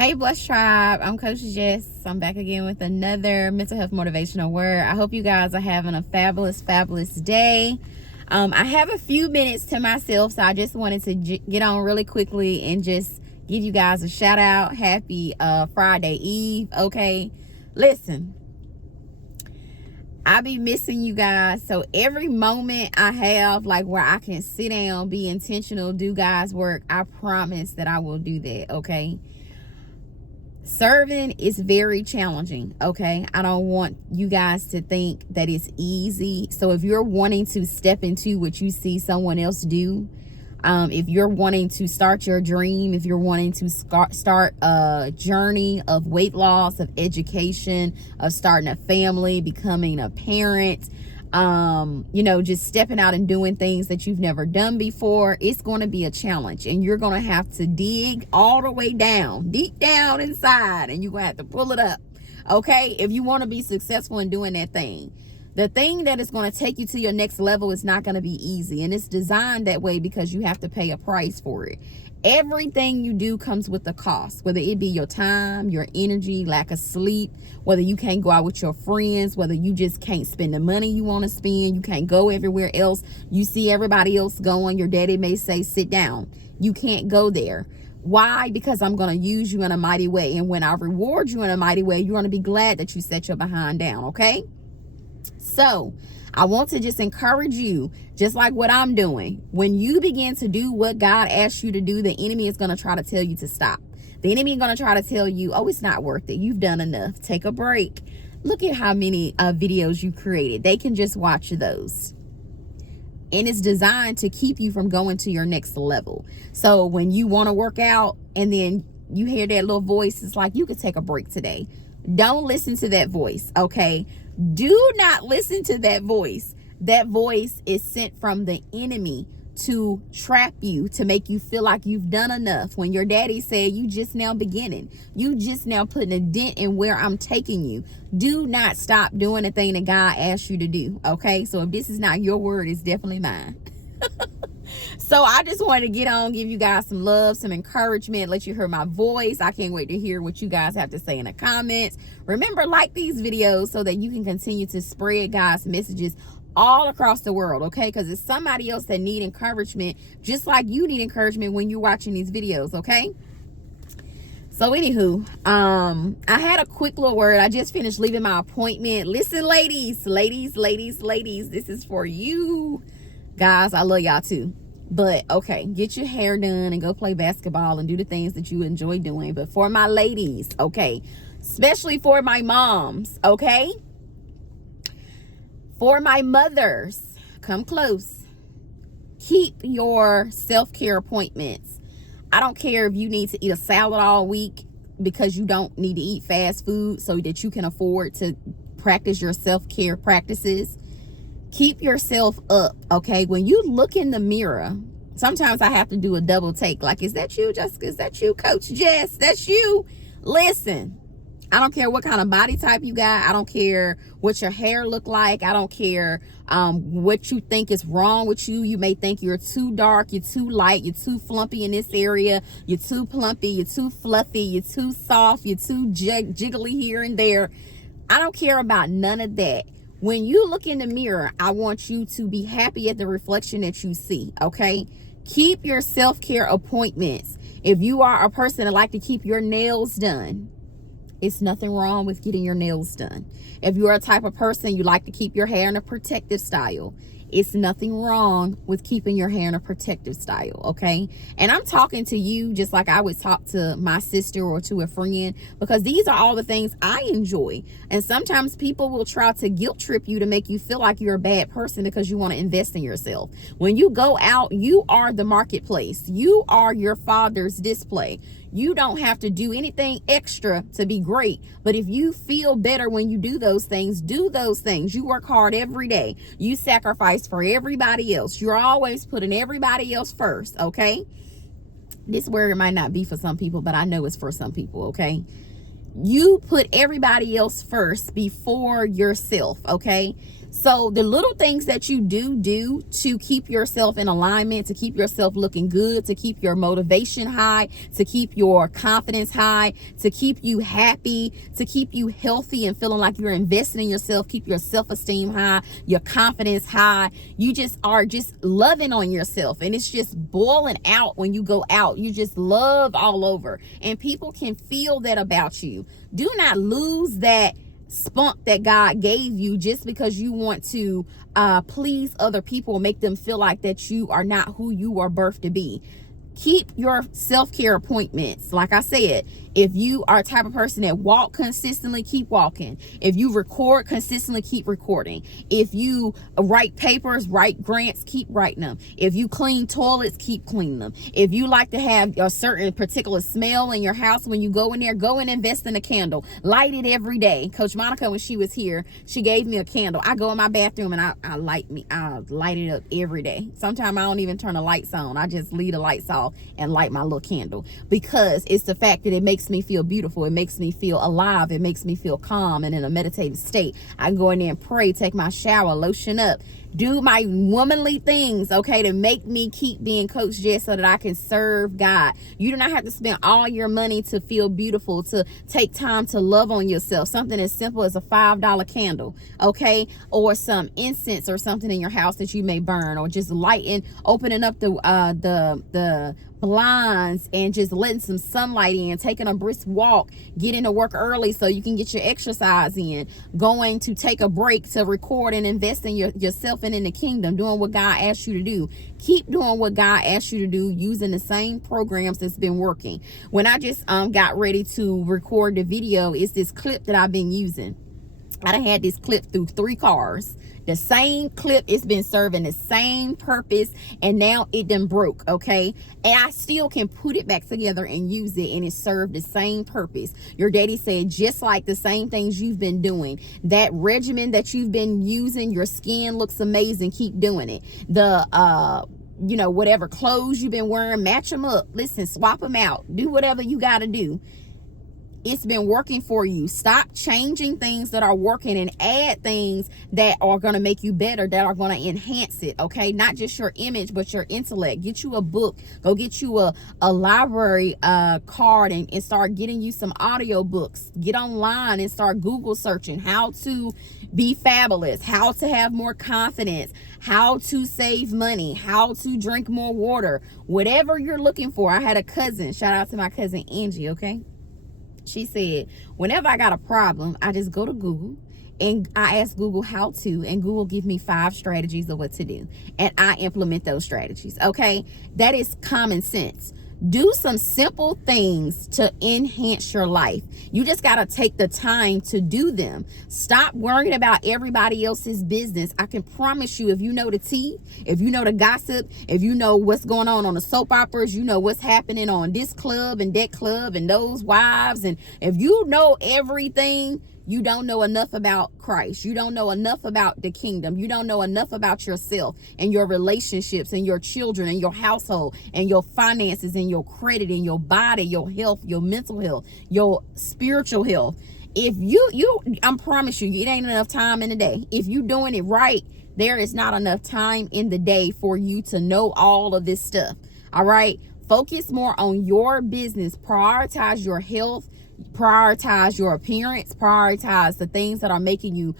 Hey, Blessed Tribe. I'm Coach Jess. I'm back again with another mental health motivational word. I hope you guys are having a fabulous day. I have a few minutes to myself, so I just wanted to get on really quickly and just give you guys a shout out. Happy Friday Eve. Okay, listen, I be missing you guys. So every moment I have, like, where I can sit down, be intentional, do God's work, I promise that I will do that. Okay. Serving is very challenging. Okay, I don't want you guys to think that it's easy. So if you're wanting to step into what you see someone else do, if you're wanting to start your dream, if you're wanting to start a journey of weight loss, of education, of starting a family, becoming a parent, just stepping out and doing things that you've never done before, it's going to be a challenge, and you're going to have to dig all the way down, deep down inside, and you're going to have to pull it up. Okay, if you want to be successful in doing that thing. The thing that is going to take you to your next level is not going to be easy, and it's designed that way because you have to pay a price for it. Everything you do comes with a cost, whether it be your time, your energy, lack of sleep, whether you can't go out with your friends, whether you just can't spend the money you want to spend, you can't go everywhere else. You see everybody else going, your daddy may say, sit down. You can't go there. Why? Because I'm going to use you in a mighty way, and when I reward you in a mighty way, you're going to be glad that you set your behind down, okay? So I want to just encourage you, just like what I'm doing. When you begin to do what God asks you to do, the enemy is going to try to tell you to stop. The enemy is going to try to tell you, oh, it's not worth it. You've done enough. Take a break. Look at how many videos you created. They can just watch those. And it's designed to keep you from going to your next level. So when you want to work out and then you hear that little voice, it's like, you could take a break today. Don't listen to that voice, okay? Do not listen to that voice. That voice is sent from the enemy to trap you, to make you feel like you've done enough. When your daddy said, you just now beginning, you just now putting a dent in where I'm taking you. Do not stop doing the thing that God asked you to do, okay? So if this is not your word, it's definitely mine. So I just wanted to get on, give you guys some love, some encouragement, let you hear my voice. I can't wait to hear what you guys have to say in the comments. Remember, like these videos so that you can continue to spread God's messages all across the world, okay? Because it's somebody else that need encouragement, just like you need encouragement when you're watching these videos, okay? So anywho, I had a quick little word. I just finished leaving my appointment. Listen, ladies, this is for you. Guys, I love y'all too. But okay, get your hair done and go play basketball and do the things that you enjoy doing. But for my ladies, okay, especially for my moms, okay, for my mothers, come close. Keep your self-care appointments. I don't care if you need to eat a salad all week because you don't need to eat fast food so that you can afford to practice your self-care practices. Keep yourself up, okay? When you look in the mirror, sometimes I have to do a double take. Like, is that you, Jessica? Is that you, Coach Jess? That's you? Listen, I don't care what kind of body type you got. I don't care what your hair look like. I don't care what you think is wrong with you. You may think you're too dark, you're too light, you're too flumpy in this area, you're too plumpy, you're too fluffy, you're too soft, you're too jiggly here and there. I don't care about none of that. When you look in the mirror, I want you to be happy at the reflection that you see, okay? Keep your self-care appointments. If you are a person that like to keep your nails done, it's nothing wrong with getting your nails done. If you're a type of person you like to keep your hair in a protective style, it's nothing wrong with keeping your hair in a protective style, okay? And I'm talking to you just like I would talk to my sister or to a friend, because these are all the things I enjoy. And sometimes people will try to guilt trip you to make you feel like you're a bad person because you want to invest in yourself. When you go out, you are the marketplace. You are your father's display. You don't have to do anything extra to be great. But if you feel better when you do those things, do those things. You work hard every day. You sacrifice for everybody else. You're always putting everybody else first, okay? This word might not be for some people, but I know it's for some people, okay? You put everybody else first before yourself, okay? So the little things that you do to keep yourself in alignment, to keep yourself looking good, to keep your motivation high, to keep your confidence high, to keep you happy, to keep you healthy and feeling like you're investing in yourself, keep your self-esteem high, your confidence high. You just are just loving on yourself, and it's just boiling out when you go out. You just love all over, and people can feel that about you. Do not lose that spunk that God gave you just because you want to please other people, make them feel like that you are not who you are birthed to be. Keep your self-care appointments. Like I said, if you are a type of person that walk consistently, keep walking. If you record consistently, keep recording. If you write papers, write grants, keep writing them. If you clean toilets, keep cleaning them. If you like to have a certain particular smell in your house when you go in there, go and invest in a candle. Light it every day. Coach Monica, when she was here, she gave me a candle. I go in my bathroom and I light it up every day. Sometimes I don't even turn the lights on. I just leave the lights off and light my little candle, because it's the fact that it makes me feel beautiful. It makes me feel alive. It makes me feel calm and in a meditative state. I can go in there and pray, take my shower, lotion up, do my womanly things, okay, to make me keep being Coach Jess so that I can serve God. You do not have to spend all your money to feel beautiful, to take time to love on yourself. Something as simple as a $5 candle, okay, or some incense or something in your house that you may burn, or just lighting, opening up the blinds and just letting some sunlight in, taking a brisk walk, getting to work early so you can get your exercise in, going to take a break to record and invest in yourself and in the kingdom, doing what God asked you to do. Keep doing what God asked you to do, using the same programs that's been working. When I just got ready to record the video, it's this clip that I've been using. I done had this clip through 3 cars. The same clip, it's been serving the same purpose, and now it done broke, okay? And I still can put it back together and use it, and it served the same purpose. Your daddy said, just like the same things you've been doing, that regimen that you've been using, your skin looks amazing, keep doing it. The you know, whatever clothes you've been wearing, match them up. Listen, swap them out. Do whatever you got to do. It's been working for you. Stop changing things that are working and add things that are going to make you better, that are going to enhance it, okay? Not just your image, but your intellect. Get you a book. Go get you a library card and start getting you some audio books. Get online and start Google searching how to be fabulous, how to have more confidence, how to save money, how to drink more water, whatever you're looking for. I had a cousin, shout out to my cousin Angie, okay? She said, whenever I got a problem, I just go to Google and I ask Google how to, and Google give me 5 strategies of what to do. And I implement those strategies, okay? That is common sense. Do some simple things to enhance your life. You just got to take the time to do them. Stop worrying about everybody else's business. I can promise you, if you know the tea, if you know the gossip, if you know what's going on the soap operas, you know what's happening on this club and that club and those wives, and if you know everything, you don't know enough about Christ. You don't know enough about the kingdom. You don't know enough about yourself and your relationships and your children and your household and your finances and your credit and your body, your health, your mental health, your spiritual health. If I promise you, it ain't enough time in the day. If you doing it right, there is not enough time in the day for you to know all of this stuff. All right. Focus more on your business. Prioritize your health. Prioritize your appearance. Prioritize the things that are making you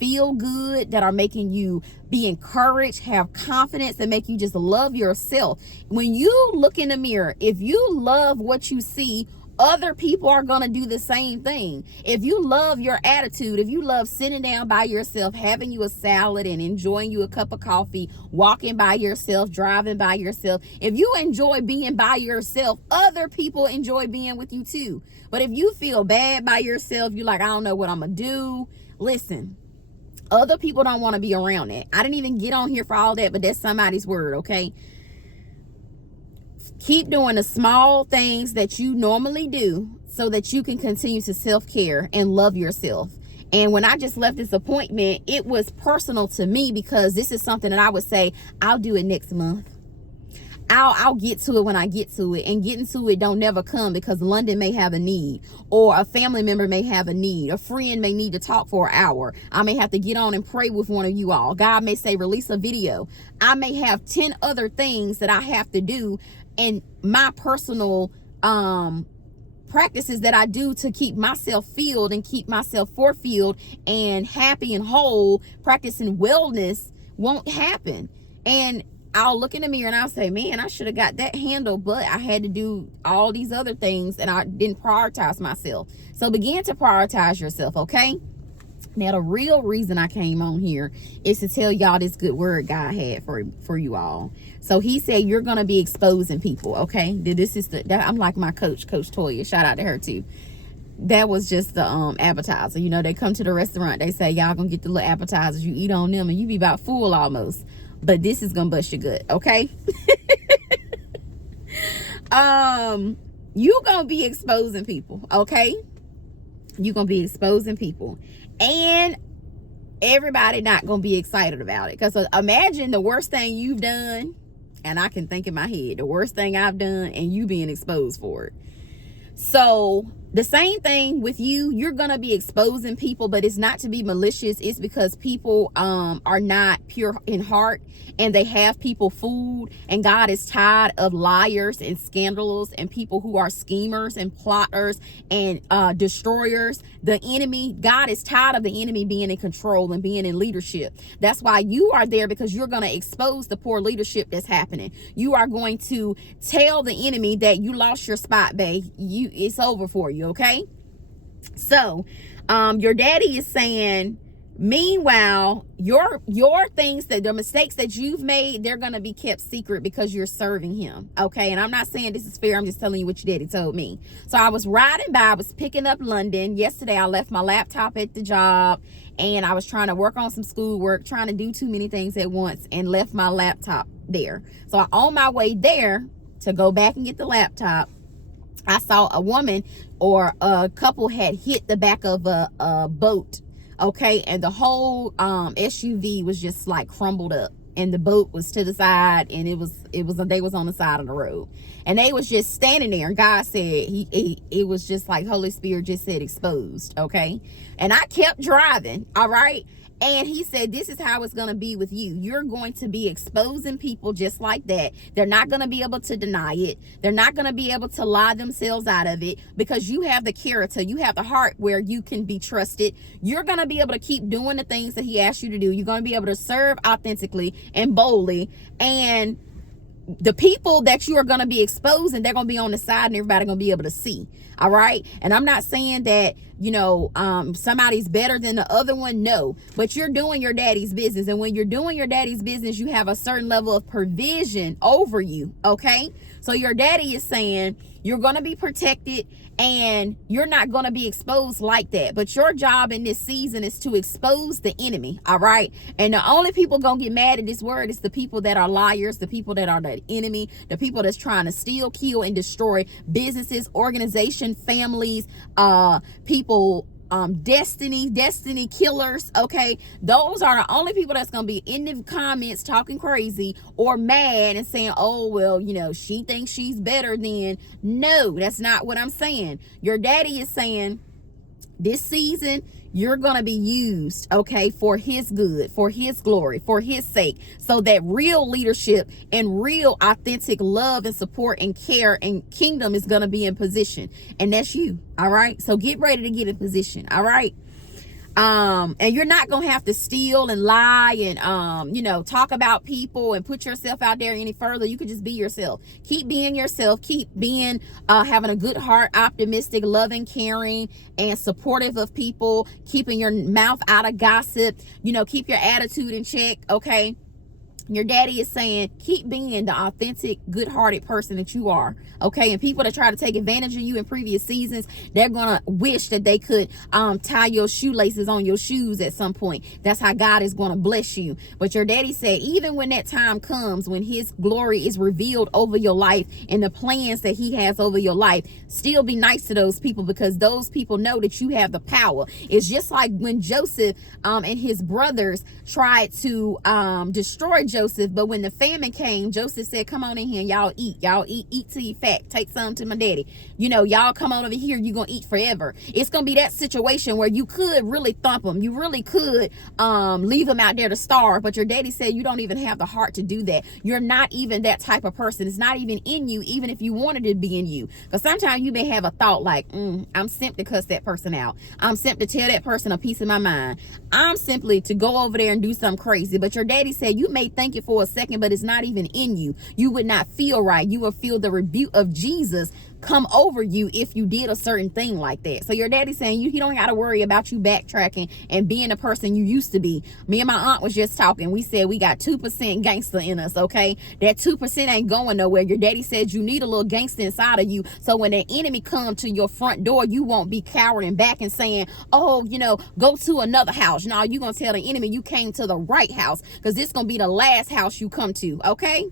feel good, that are making you be encouraged, have confidence, and make you just love yourself. When you look in the mirror, if you love what you see, other people are going to do the same thing. If you love your attitude, if you love sitting down by yourself, having you a salad and enjoying you a cup of coffee, walking by yourself, driving by yourself, if you enjoy being by yourself, other people enjoy being with you too. But if you feel bad by yourself, you're like, I don't know what I'm going to do. Listen, other people don't want to be around that. I didn't even get on here for all that, but that's somebody's word, okay? Keep doing the small things that you normally do so that you can continue to self-care and love yourself. And when I just left this appointment, it was personal to me, because this is something that I would say, I'll do it next month. I'll get to it when I get to it, and getting to it don't never come because London may have a need, or a family member may have a need, a friend may need to talk for an hour. I may have to get on and pray with one of you all. God may say release a video. I may have 10 other things that I have to do, and my personal practices that I do to keep myself filled and keep myself fulfilled and happy and whole, practicing wellness, won't happen. And I'll look in the mirror and I'll say, man, I should have got that handled, but I had to do all these other things and I didn't prioritize myself. So begin to prioritize yourself, okay? Now, the real reason I came on here is to tell y'all this good word God had for you all. So he said you're going to be exposing people, okay? This is I'm like my coach Toya. Shout out to her too. That was just the appetizer. You know, they come to the restaurant, they say, y'all gonna get the little appetizers, you eat on them and you be about full almost. But this is gonna bust your gut, okay? You gonna be exposing people, okay? You gonna be exposing people, and everybody not gonna be excited about it. Because imagine the worst thing you've done, and I can think in my head the worst thing I've done, and you being exposed for it. So the same thing with you. You're gonna be exposing people, but it's not to be malicious. It's because people are not pure in heart, and they have people fooled, and God is tired of liars and scandalous and people who are schemers and plotters and destroyers. The enemy, God is tired of the enemy being in control and being in leadership. That's why you are there, because you're going to expose the poor leadership that's happening. You are going to tell the enemy that you lost your spot, babe. It's over for you, okay? So your daddy is saying, meanwhile, your things, that the mistakes that you've made, they're going to be kept secret because you're serving him, okay? And I'm not saying this is fair. I'm just telling you what your daddy told me. So I was riding by, I was picking up London yesterday. I left my laptop at the job, and I was trying to work on some schoolwork, trying to do too many things at once, and left my laptop there. So on my way there to go back and get the laptop, I saw a woman or a couple had hit the back of a boat, okay, and the whole SUV was just like crumbled up, and the boat was to the side, and they was on the side of the road, and they was just standing there. And God said it was just like Holy Spirit just said exposed, okay? And I kept driving, all right? And he said, this is how it's going to be with you. You're going to be exposing people just like that. They're not going to be able to deny it. They're not going to be able to lie themselves out of it, because you have the character. You have the heart where you can be trusted. You're going to be able to keep doing the things that he asked you to do. You're going to be able to serve authentically and boldly. And the people that you are going to be exposing, they're going to be on the side, and everybody going to be able to see. All right. And I'm not saying that, you know, somebody's better than the other one. No, but you're doing your daddy's business. And when you're doing your daddy's business, you have a certain level of provision over you. Okay. So your daddy is saying you're going to be protected, and you're not going to be exposed like that. But your job in this season is to expose the enemy. All right. And the only people going to get mad at this word is the people that are liars, the people that are the enemy, the people that's trying to steal, kill, and destroy businesses, organizations, families, people, destiny killers, okay? Those are the only people that's gonna be in the comments talking crazy or mad and saying, oh, well, you know, she thinks she's better than. No, that's not what I'm saying. Your daddy is saying this season you're going to be used, okay, for his good, for his glory, for his sake, so that real leadership and real authentic love and support and care and kingdom is going to be in position. And that's you. All right. So get ready to get in position. All right. And you're not going to have to steal and lie and, you know, talk about people and put yourself out there any further. You could just be yourself. Keep being yourself. Keep being, having a good heart, optimistic, loving, caring, and supportive of people. Keeping your mouth out of gossip. You know, keep your attitude in check. Okay. Your daddy is saying, keep being the authentic, good-hearted person that you are, okay? And people that try to take advantage of you in previous seasons, they're going to wish that they could tie your shoelaces on your shoes at some point. That's how God is going to bless you. But your daddy said, even when that time comes, when his glory is revealed over your life and the plans that he has over your life, still be nice to those people, because those people know that you have the power. It's just like when Joseph and his brothers tried to destroy Joseph Joseph, but when the famine came, Joseph said, come on in here and y'all eat till you fat. Take some to my daddy. You know, y'all come on over here, you're gonna eat forever. It's gonna be that situation where you could really thump them. You really could leave them out there to starve, but your daddy said you don't even have the heart to do that. You're not even that type of person. It's not even in you, even if you wanted it to be in you. Because sometimes you may have a thought like, I'm simply to cuss that person out. I'm simply to tell that person a piece of my mind. I'm simply to go over there and do something crazy. But your daddy said you may think it for a second, but it's not even in you. You would not feel right. You will feel the rebuke of Jesus come over you if you did a certain thing like that. So your daddy's saying he don't got to worry about you backtracking and being the person you used to be. Me and my aunt was just talking. We said we got 2% gangster in us, okay? That 2% ain't going nowhere. Your daddy said you need a little gangster inside of you, so when the enemy come to your front door, you won't be cowering back and saying, oh, you know, go to another house. No, you gonna tell the enemy you came to the right house, because this gonna be the last house you come to, okay?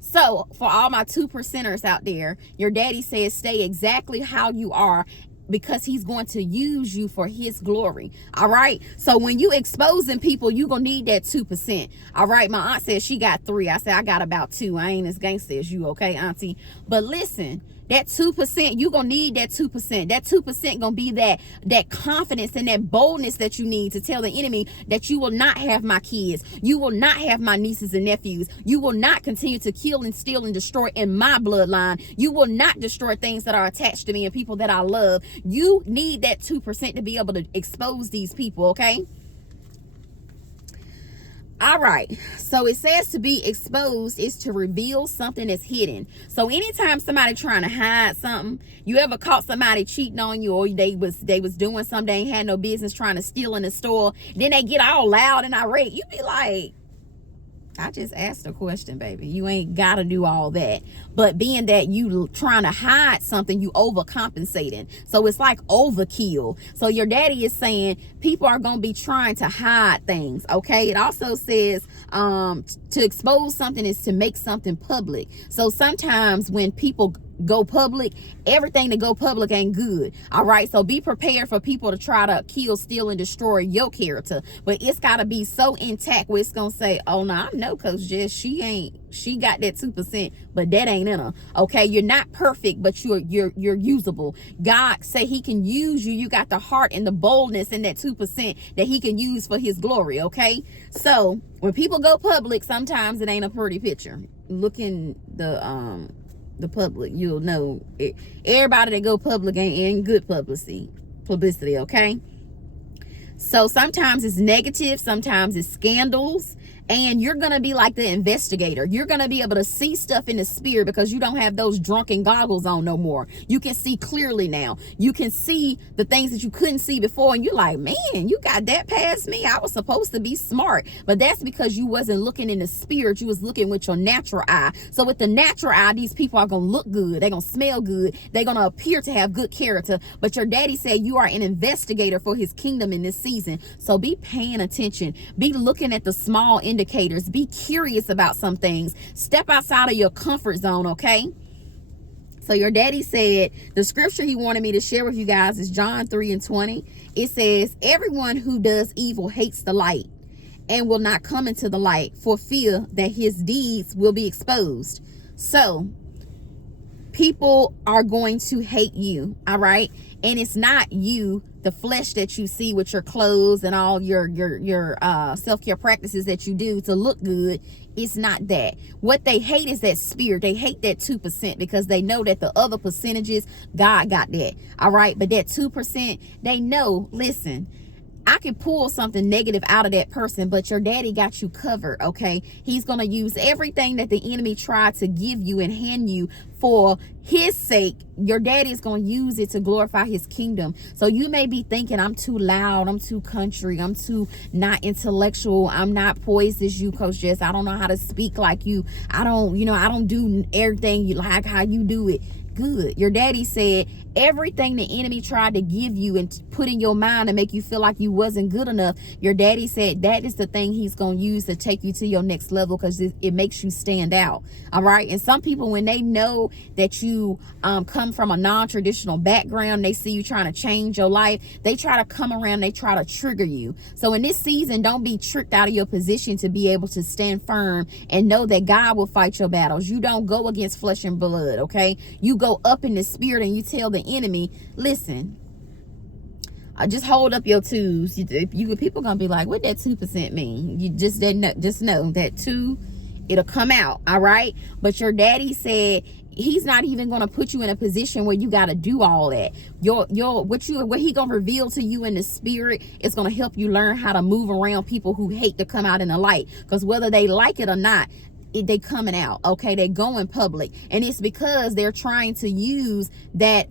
So for all my 2%ers out there, your daddy says stay exactly how you are, because he's going to use you for his glory. All right. So when you exposing people, you gonna need that 2%. All right. My aunt said she got 3. I said I got about 2. I ain't as gangster as you, okay, auntie? But listen, that 2%, you gonna need that 2%. That 2% gonna be that confidence and that boldness that you need to tell the enemy that you will not have my kids. You will not have my nieces and nephews. You will not continue to kill and steal and destroy in my bloodline. You will not destroy things that are attached to me and people that I love. You need that 2% to be able to expose these people, okay? All right, so it says to be exposed is to reveal something that's hidden. So anytime somebody trying to hide something, you ever caught somebody cheating on you, or they was doing something they ain't had no business, trying to steal in the store, then they get all loud and irate, you be like, I just asked a question, baby. You ain't got to do all that. But being that you trying to hide something, you overcompensating. So it's like overkill. So your daddy is saying people are going to be trying to hide things, okay? It also says to expose something is to make something public. So sometimes when people go public, everything that go public ain't good. All right, so be prepared for people to try to kill, steal, and destroy your character, but it's got to be so intact where it's gonna say, oh no, I know Coach Jess, she got that 2%, but that ain't in her. Okay, you're not perfect, but you're usable. God say he can use you. You got the heart and the boldness and that 2% that he can use for his glory. Okay, so when people go public, sometimes it ain't a pretty picture. Look in the public, you'll know it. Everybody that go public ain't good publicity, okay? So sometimes it's negative, sometimes it's scandals, and you're gonna be like the investigator. You're gonna be able to see stuff in the spirit because you don't have those drunken goggles on no more. You can see clearly now. You can see the things that you couldn't see before, and you're like, man, you got that past me. I was supposed to be smart, but that's because you wasn't looking in the spirit. You was looking with your natural eye. So with the natural eye, these people are gonna look good. They're gonna smell good. They're gonna appear to have good character. But your daddy said you are an investigator for his kingdom in this season. So be paying attention. Be looking at the small indicators. Be curious about some things. Step outside of your comfort zone, okay? So your daddy said the scripture he wanted me to share with you guys is John 3:20. It says, everyone who does evil hates the light and will not come into the light for fear that his deeds will be exposed. So people are going to hate you, all right? And it's not you, the flesh that you see with your clothes and all your self-care practices that you do to look good. It's not that. What they hate is that spirit. They hate that 2% because they know that the other percentages, God got that, all right? But that 2%, they know, listen, I can pull something negative out of that person, but your daddy got you covered, okay? He's going to use everything that the enemy tried to give you and hand you for his sake. Your daddy is going to use it to glorify his kingdom. So you may be thinking, I'm too loud, I'm too country, I'm too not intellectual, I'm not poised as you, Coach Jess, I don't know how to speak like you, I don't do everything you like how you do it. good. Your daddy said everything the enemy tried to give you and put in your mind to make you feel like you wasn't good enough, your daddy said that is the thing he's going to use to take you to your next level, because it makes you stand out. All right. And some people, when they know that you come from a non-traditional background, they see you trying to change your life, they try to come around, they try to trigger you. So in this season, don't be tricked out of your position to be able to stand firm and know that God will fight your battles. You don't go against flesh and blood. Okay. You go up in the spirit and you tell the enemy, listen, just hold up your twos. People gonna be like, what that 2% mean? You just know that 2, it'll come out. All right. But your daddy said he's not even going to put you in a position where you got to do all that. What he going to reveal to you in the spirit is going to help you learn how to move around people who hate to come out in the light, because whether they like it or not, they coming out. Okay. They going public, and it's because they're trying to use that,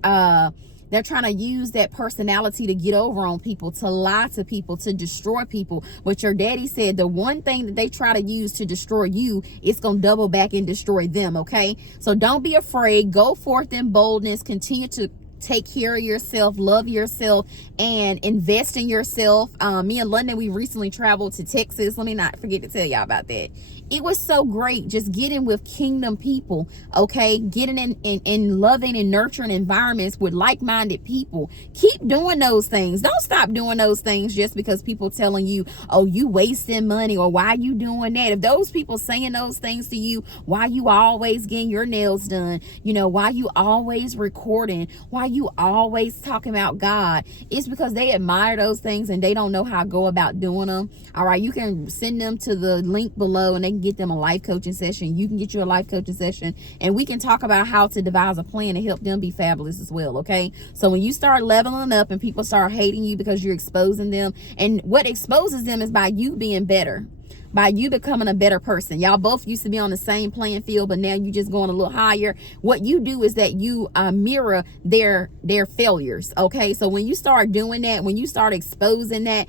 they're trying to use that personality to get over on people, to lie to people, to destroy people. But your daddy said the one thing that they try to use to destroy you, it's going to double back and destroy them. Okay. So don't be afraid. Go forth in boldness. Continue to take care of yourself, love yourself, and invest in yourself. Me and London, we recently traveled to Texas. Let me not forget to tell y'all about that. It was so great just getting with kingdom people. Okay. Getting in loving and nurturing environments with like-minded people. Keep doing those things. Don't stop doing those things just because people telling you, oh, you wasting money, or why you doing that. If those people saying those things to you, why you always getting your nails done, why you always recording, why you always talking about God, it's because they admire those things and they don't know how to go about doing them. All right. You can send them to the link below and they can get them a life coaching session. You can get you a life coaching session, and we can talk about how to devise a plan to help them be fabulous as well. Okay. So when you start leveling up and people start hating you because you're exposing them, and what exposes them is by you being better, by you becoming a better person. Y'all both used to be on the same playing field, but now you just going a little higher. What you do is that you mirror their failures. Okay. So when you start doing that, when you start exposing that,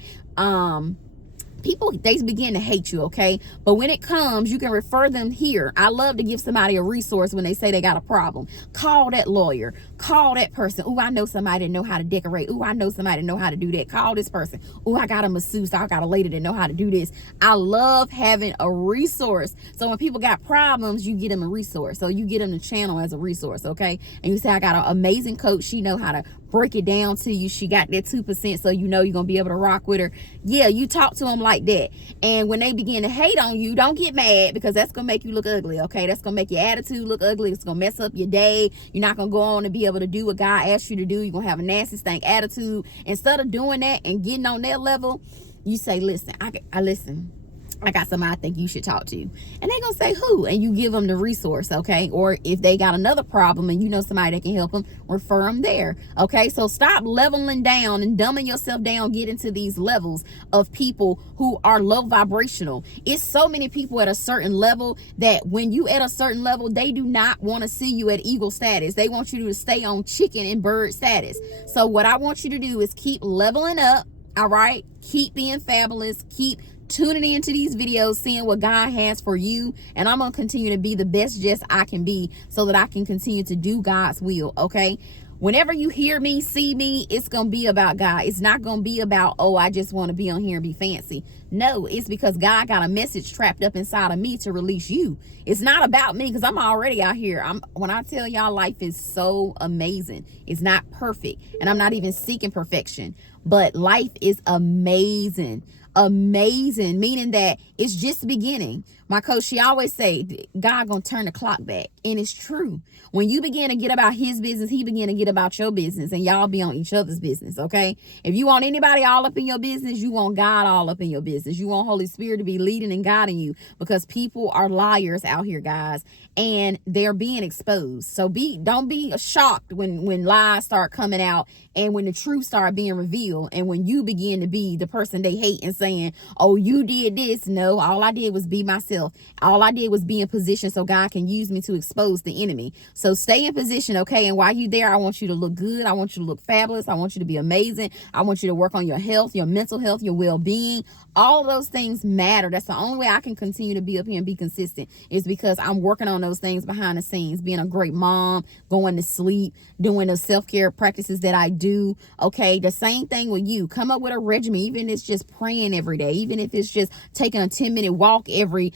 people, they begin to hate you. Okay. But when it comes, you can refer them here. I love to give somebody a resource when they say they got a problem. Call that lawyer, call that person. Oh, I know somebody that know how to decorate. Oh, I know somebody that know how to do that. Call this person. Oh, I got a masseuse. I got a lady that know how to do this. I love having a resource. So when people got problems, you get them a resource. So you get them the channel as a resource. Okay. And you say, I got an amazing coach. She know how to break it down to you. She got that 2%. So you're going to be able to rock with her. Yeah. You talk to them like that. And when they begin to hate on you, don't get mad, because that's going to make you look ugly. Okay. That's going to make your attitude look ugly. It's going to mess up your day. You're not going to go on and be able to do what God asked you to do. You're going to have a nasty stank attitude. Instead of doing that and getting on their level, you say, listen, I got somebody I think you should talk to. And they're going to say who? And you give them the resource. Okay. Or if they got another problem and you know somebody that can help them, refer them there. Okay. So stop leveling down and dumbing yourself down, get into these levels of people who are low vibrational. It's so many people at a certain level that when you at a certain level, they do not want to see you at eagle status. They want you to stay on chicken and bird status. So what I want you to do is keep leveling up. All right. Keep being fabulous. Keep tuning into these videos, seeing what God has for you. And I'm going to continue to be the best Jess I can be so that I can continue to do God's will. Okay. Whenever you hear me, see me, it's going to be about God. It's not going to be about, oh, I just want to be on here and be fancy. No, it's because God got a message trapped up inside of me to release you. It's not about me, because I'm already out here. When I tell y'all, life is so amazing. It's not perfect, and I'm not even seeking perfection, but life is amazing. Amazing, meaning that it's just beginning. My coach, she always say, God gonna turn the clock back. And it's true. When you begin to get about his business, he begin to get about your business, and y'all be on each other's business. Okay. If you want anybody all up in your business, you want God all up in your business. You want Holy Spirit to be leading and guiding you, because people are liars out here, guys, and they're being exposed. So don't be shocked when lies start coming out, and when the truth start being revealed, and when you begin to be the person they hate and saying, oh, you did this. No, all I did was be myself myself. All I did was be in position so God can use me to expose the enemy. So stay in position, okay? And while you're there, I want you to look good. I want you to look fabulous. I want you to be amazing. I want you to work on your health, your mental health, your well-being. All of those things matter. That's the only way I can continue to be up here and be consistent, is because I'm working on those things behind the scenes, being a great mom, going to sleep, doing the self-care practices that I do. Okay, the same thing with you. Come up with a regimen, even if it's just praying every day, even if it's just taking a 10-minute walk every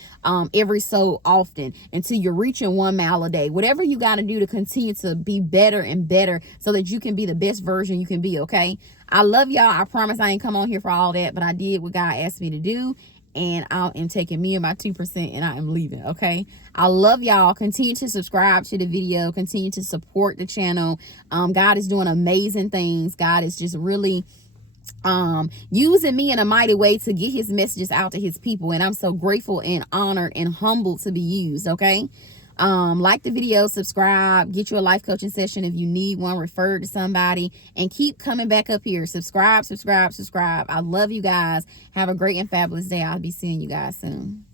so often until you're reaching 1 mile a day. Whatever you got to do to continue to be better and better so that you can be the best version you can be, okay? I love y'all. I promise I ain't come on here for all that, but I did what God asked me to do, and I am taking me and my 2% and I am leaving, okay? I love y'all. Continue to subscribe to the video. Continue to support the channel. God is doing amazing things. God is just really using me in a mighty way to get his messages out to his people, and I'm so grateful and honored and humbled to be used, okay? Like the video, subscribe, get you a life coaching session if you need one, refer it to somebody, and keep coming back up here. Subscribe. I love you guys. Have a great and fabulous day. I'll be seeing you guys soon.